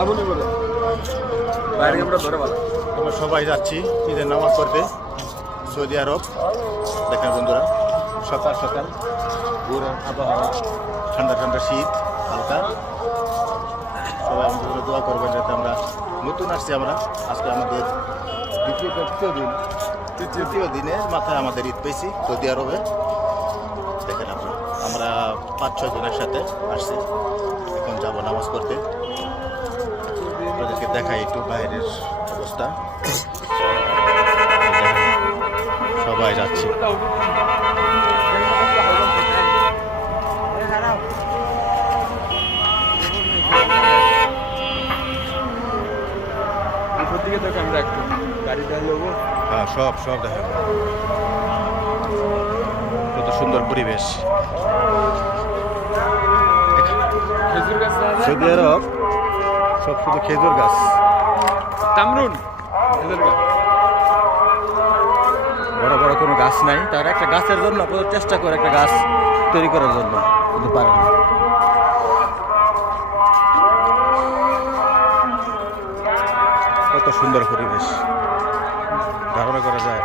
আগুনই করে বাইরে আমরা ধরে ভালো। আমরা সবাই যাচ্ছি ঈদের নামাজ পড়তে সৌদি আরব। দেখেন বন্ধুরা, সকাল সকাল পুরো আবহাওয়া, ঠান্ডা ঠান্ডা শীত হালকা। সবাই আমাদের জন্য দোয়া করবেন যাতে আমরা নতুন আসছি। আমরা আজকে আমাদের তৃতীয় দিনের মাথায় আমাদের ঈদ পেয়েছি সৌদি আরবে। দেখেন আপনারা, আমরা 5-6 জনের সাথে আসছি। এখন যাব নামাজ পড়তে। আপনাদেরকে দেখাই একটু বাইরের অবস্থা। সবাই যাচ্ছি। দিকে দেখো আমরা একটু গাড়িটা নেবো। হ্যাঁ, সব দেখেন কত সুন্দর পরিবেশ। খেজুর গাছ সৌদি আরব সব শুধু খেজুর গাছ, তামরুন খেজুর গাছ। বড় বড় কোনো গাছ নাই। তারা একটা গাছের জন্য কত চেষ্টা করে একটা গাছ তৈরি করার জন্য, কিন্তু পারে না। কত সুন্দর পরিবেশ, ধারণা করা যায়।